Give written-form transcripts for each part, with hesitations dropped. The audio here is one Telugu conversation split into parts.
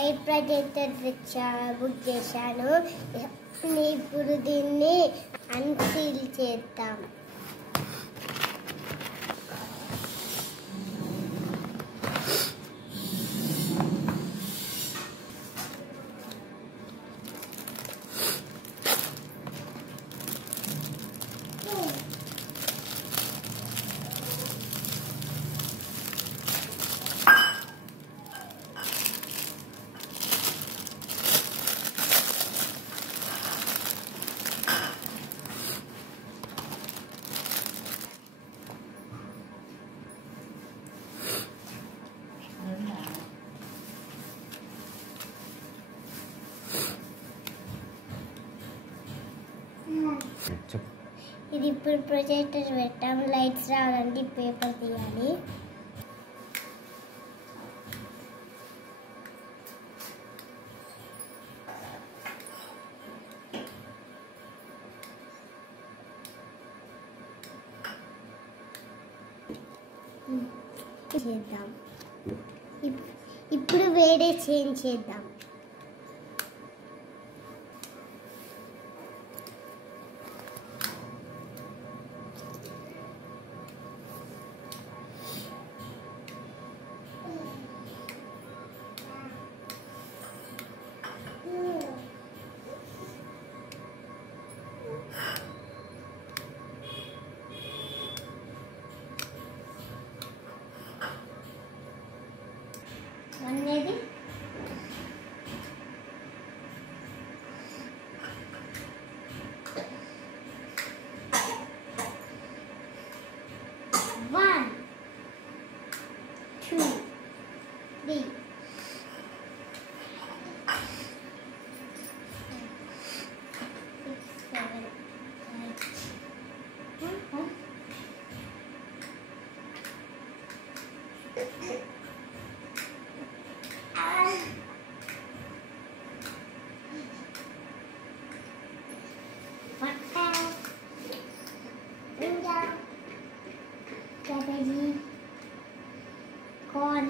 లైట్ ప్రొజెక్టర్ బుక్ చేశాను. ఇప్పుడు దీన్ని అన్సీల్ చేద్దాం. ఇది ఇప్పుడు ప్రొజెక్టర్ పెట్టాం. లైట్స్ రావాలంటే పేపర్ తీయాలి. చేద్దాం. ఇప్పుడు వేరే చేంజ్ చేద్దాం. అనేది One, two, three. Cabbage, corn,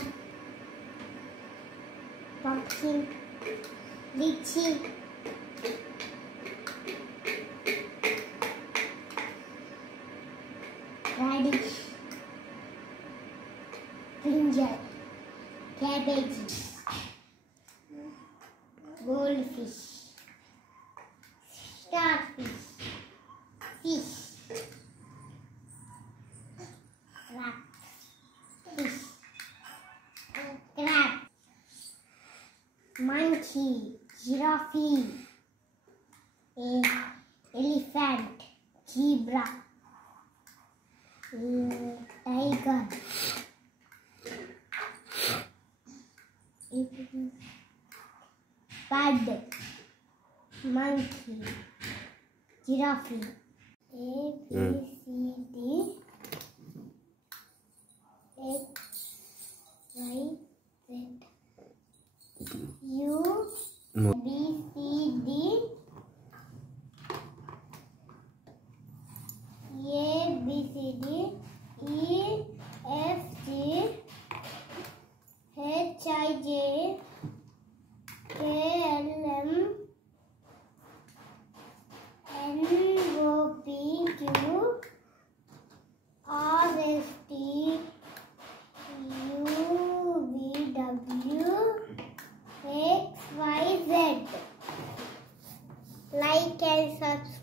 pumpkin, lychee, radish, brinjal, cabbage, goldfish, starfish, fish, fish, crab, monkey, giraffe, elephant, zebra, tiger, bird, monkey, giraffe. A, B, C, D, X, Y, Z, U, B, C, D, A, B, C, D, E, F, G, H, I, J, K, L, M, N, O, P, Q, R, S, T, U, V, W, X, Y, Z. Like and subscribe.